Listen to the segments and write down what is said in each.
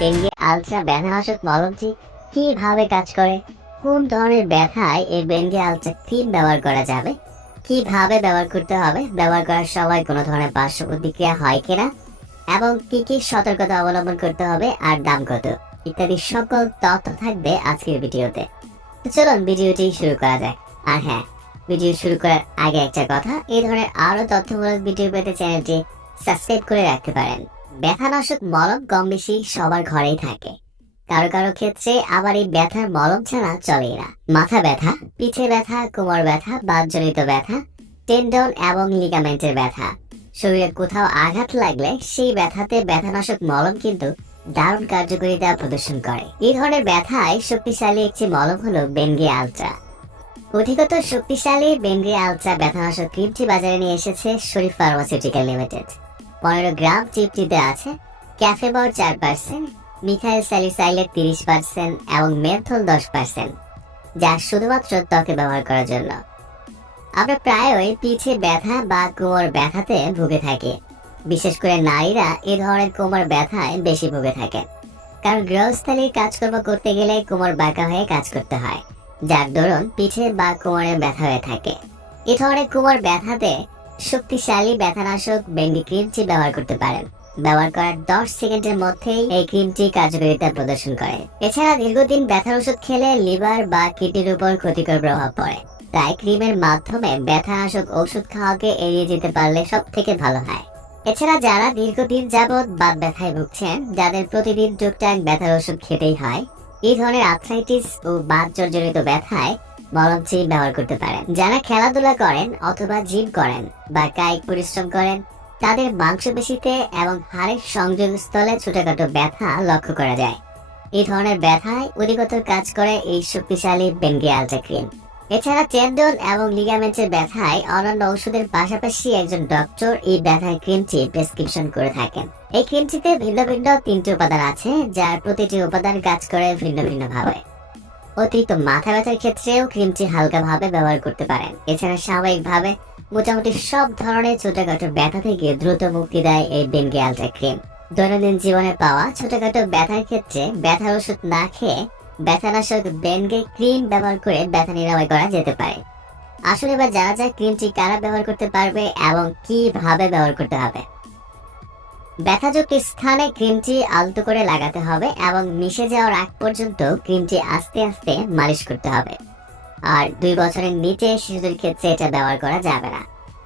Dengue ultra ব্যথানাশক মলমটি কীভাবে কাজ করে? কোন ধরনের ব্যথায় এই ডেঙ্গি আলট্রা ক্রিম ব্যবহার করা যাবে? কীভাবে ব্যবহার করতে হবে? ব্যবহার করার সময় কোনো ধরনের পার্শ্ব প্রতিক্রিয়া হয় কিনা? এবং কি কি সতর্কতা অবলম্বন করতে হবে আর দাম কত? ইত্যাদি সকল তথ্য থাকবে আজকের ভিডিওতে। চলুন ভিডিওটি শুরু করা যায় আর হ্যাঁ ভিডিও শুরু করার আগে একটা কথা এই ধরনের আরও তথ্যমূলক ভিডিও পেতে চ্যানেলটি সাবস্ক্রাইব করে রাখতে পারেন। ব্যথানাশক মলম কম বেশি সবার ঘরেই থাকে। কারও কারও ক্ষেত্রে আবার এই ব্যথার মলম ছাড়া চলেই না। মাথা ব্যথা, পিঠে ব্যথা, কোমর ব্যথা, বাতজনিত ব্যথা, টেন্ডন এবং লিগামেন্টের ব্যথা। শরীরে কোথাও আঘাত লাগলে সেই ব্যথাতে ব্যথানাশক মলম কিন্তু দারুণ কার্যকরিতা প্রদর্শন করে। এই ধরনের ব্যথায় শক্তিশালী একটি মলম হলো বেনগে আলট্রা। অধিকত শক্তিশালী বেনগে আলট্রা ব্যথানাশক ক্রিমটি বাজারে নিয়ে এসেছে শরীফ ফার্মাসিউটিক্যাল লিমিটেড। পনেরো গ্রাম চিপটিতে আছে। ক্যাফেবর চার পার্সেন্ট মিথাইল স্যালিসাইলেট তিরিশ পার্সেন্ট এবং মেথল দশ পার্সেন্ট যা শুধুমাত্র ত্বকে ব্যবহার করার জন্য। আমরা প্রায়ই পিঠে ব্যথা বা কোমর ব্যথাতে ভুগে থাকি। বিশেষ করে নারীরা এ ধরনের কোমর ব্যথায় বেশি ভুগে থাকে। কারণ গৃহস্থালীর কাজকর্ম করতে গেলে কোমর বাঁকা হয়ে কাজ করতে হয়, যার দরুন পিঠে বা কোমরে ব্যথা হয়ে থাকে। এ ধরনের কোমর ব্যথাতে শক্তিশালী ব্যথানাশক বেন্ডি ক্রিমটি ব্যবহার করতে পারেন। ব্যবহার করার দশ সেকেন্ডের মধ্যেই এই ক্রিমটি কার্যকারিতা প্রদর্শন করে। এছাড়া দীর্ঘদিন ব্যথার ওষুধ খেলে লিভার বা কিডনির উপর ক্ষতিকর প্রভাব পড়ে। তাই ক্রিমের মাধ্যমে ব্যথানাশক ওষুধ খাওয়াকে এড়িয়ে যেতে পারলে সব থেকে ভালো হয়। এছাড়া যারা দীর্ঘদিন যাবৎ বাত ব্যথায় ভুগছেন, যাদের প্রতিদিন টুকটাক ব্যথার ওষুধ খেতেই হয়, এই ধরনের আর্থ্রাইটিস ও বাত জর্জরিত ব্যথায় মলমচি ব্যবহার করতে পারেন। যারা খেলাধুলা করেন অথবা জিম করেন বা কায়িক পরিশ্রম করেন, তাদের মাংসপেশিতে এবং হাড়ের সংযোগস্থলে ছোটখাটো ব্যথা লক্ষ্য করা যায়। এই ধরনের ব্যথায় অধিকত কাজ করে এই শক্তিশালী বেনগে আলট্রা ক্রিম। এছাড়া টেন্ডন এবং লিগামেন্টের ব্যথায় অন্যান্য ওষুধের পাশাপাশি একজন ডক্টর এই ব্যথার ক্রিমটি প্রেসক্রিপশন করে থাকেন। এই ক্রিমটিতে ভিন্ন ভিন্ন তিনটি উপাদান আছে, যার প্রতিটি উপাদান কাজ করে ভিন্ন ভিন্ন ভাবে। অতিরিক্ত মাথা ব্যথার ক্ষেত্রেও ক্রিমটি হালকাভাবে ব্যবহার করতে পারেন। এছাড়া স্বাভাবিকভাবে মোটামুটি সব ধরনের ছোটখাটো ব্যথা থেকে দ্রুত মুক্তি দেয় এই বেনগে আলট্রা ক্রিম। দৈনন্দিন জীবনে পাওয়া ছোটখাটো ব্যথার ক্ষেত্রে ব্যথার ওষুধ না খেয়ে ব্যথানাশক বেনগে ক্রিম ব্যবহার করে ব্যথা নিরাময় করা যেতে পারে। আসলে এবার জানা যায় ক্রিমটি কারা ব্যবহার করতে পারবে এবং কীভাবে ব্যবহার করতে হবে। ব্যথাযুক্ত স্থানে ক্রিমটি আলতো করে লাগাতে হবে এবং মিশে যাওয়ার আগ পর্যন্ত ক্রিমটি আস্তে আস্তে মালিশ করতে হবে। আর দুই বছরের নিচে শিশুদের ক্ষেত্রে এটা ব্যবহার করা যাবে না।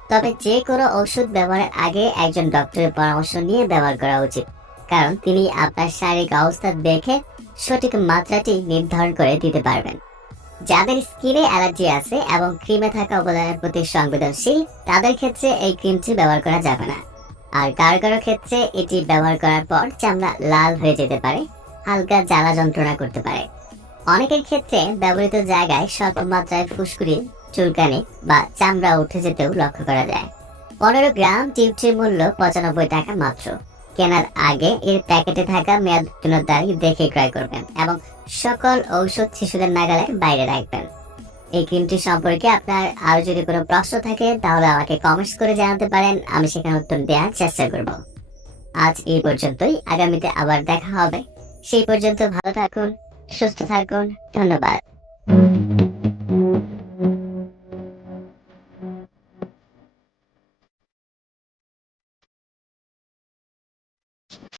তবে যে কোনো ওষুধ ব্যবহারের আগে একজন ডক্টরের পরামর্শ নিয়ে ব্যবহার করা উচিত। কারণ তিনি আপনার শারীরিক অবস্থা দেখে সঠিক মাত্রাটি নির্ধারণ করে দিতে পারবেন। যাদের স্কিনে অ্যালার্জি আছে এবং ক্রিমে থাকা উপাদানের প্রতি সংবেদনশীল, তাদের ক্ষেত্রে এই ক্রিমটি ব্যবহার করা যাবে না। আর কারও কারও ক্ষেত্রে এটি ব্যবহার করার পর চামড়া লাল হয়ে যেতে পারে, হালকা জ্বালা যন্ত্রণা করতে পারে। অনেকের ক্ষেত্রে ব্যবহৃত জায়গায় স্বল্প মাত্রায় ফুসকুড়ি, চুলকানি বা চামড়া উঠে যেতেও লক্ষ্য করা যায়। পনেরো গ্রাম টিউবটির মূল্য পঁচানব্বই টাকা মাত্র। কেনার আগে এর প্যাকেটে থাকা মেয়াদ দেখে ক্রয় করবেন এবং সকল ঔষধ শিশুদের নাগালের বাইরে রাখবেন। এই ক্রিমটি সম্পর্কে আপনার আরও যদি কোনো প্রশ্ন থাকে, তাহলে আমাকে কমেন্টস করে জানাতে পারেন। আমি সেখানে উত্তর দেওয়ার চেষ্টা করব। আজ এই পর্যন্তই। আগামীতে আবার দেখা হবে। সেই পর্যন্ত ভালো থাকুন, সুস্থ থাকুন। ধন্যবাদ।